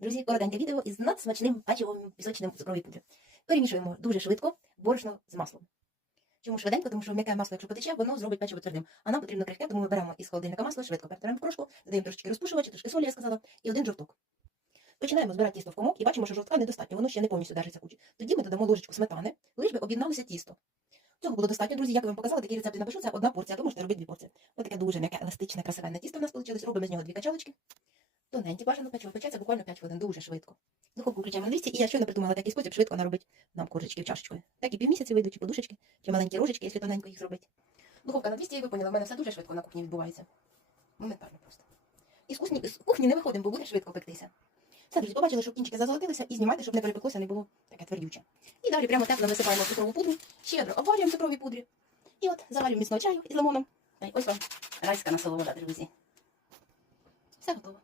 Друзі, коротеньке відео із надсмачним печивом пісочним цукровій пудрі. Перемішуємо дуже швидко борошно з маслом. Чому швиденько? Тому що м'яке масло, якщо потече, воно зробить печиво твердим. А нам потрібно крихке, тому ми беремо із холодильника масло, швидко перетираємо в кружку, додаємо трошечки розпушувача, трошки солі, я сказала, і один жовток. Починаємо збирати тісто в комок і бачимо, що жовтка недостатньо, воно ще не повністю держиться кучі. Тоді ми додамо ложечку сметани, лиш би об'єдналося тісто. Цього було достатньо, друзі. Як я вам показала, такі рецепти напишу, це одна порція, ви можете робити дві порції. Ось таке дуже м'яке, еластичне, красивенне тісто в нас вийшло. Робимо з нього дві качалочки. Тоненькі бажано печиво печеться буквально 5 хвилин, дуже швидко. Духовку включаємо на 200, і я щойно придумала такий спосіб швидко наробити нам коржички в чашечкою. Так і півмісяці вийдуть, чи подушечки, чи маленькі рожечки, якщо тоненько їх зробити. Духовка на 200, і ви поняли, в мене все дуже швидко на кухні відбувається. Моментально просто. І з кухні, з кухні не виходимо, бо буде швидко пектися. Все, друзі, побачили, що кінчики зазолотилися, і знімайте, щоб не перепеклося, не було таке твердюче. І далі прямо тепло висипаємо в цукрову пудру, щедро обвалюємо в цукровій пудрі. І от заварюємо міцного чаю із лимоном. Та й ось вам райська насолода, друзі. Все готово.